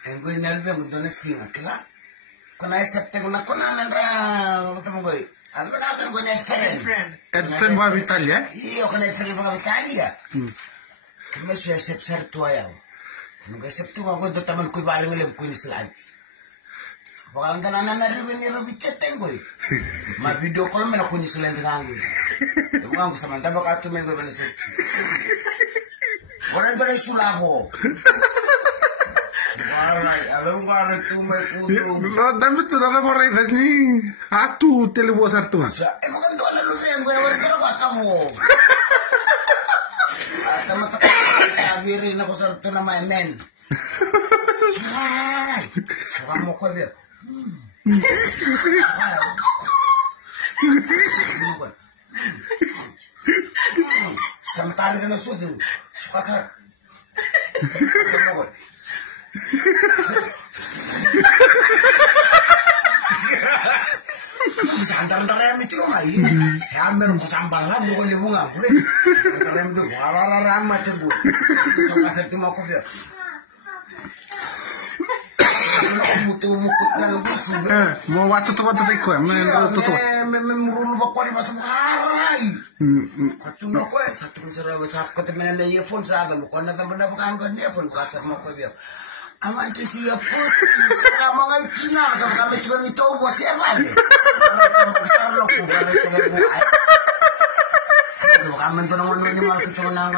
Gue nerve gue dona singa kila. Kona septe kuna kona nandra ketemu gue. Alba nandra gue friend. Friend wa Italia? Iya, kona friend wa Italia. Kami sudah sep tua ya. Nunggu sep tua gue do taman kui bareng lem kui Islam. Bakalan kan anak nerve ni lebih ceteng gue. Ma video call mena kui Islam dengan gue. Gue sama tabak atu men gue benes. Orang gue sulabo. No, dammi tu non vorrei venire. A tu te le vuoi usare tu. Ma quando lo vengo a vedere qua cavo. Tama sabirin ako sa ito na may men. Ay, sarang mo ko ba? Samtali ka na sudo. Pasar. Antar-antar yang itu nggak ini, ya meron kesambal lah, bukan bunga, gue. Antar yang itu, warna macam gue. Sama satu mau kopi. Mukut kan gue sih. Mau waktu tu ikut, memurul bakwan di batu harai. Katu nak gue satu misalnya besar ketemuan ada earphone sahaja, bukan ada bukan earphone kasar mau kopi. Aman tu siap pun, sekarang mangai Cina, kami cuma itu buat siapa ni? Besar loh, bukan itu buat. Kami tu orang ni malu kita menang.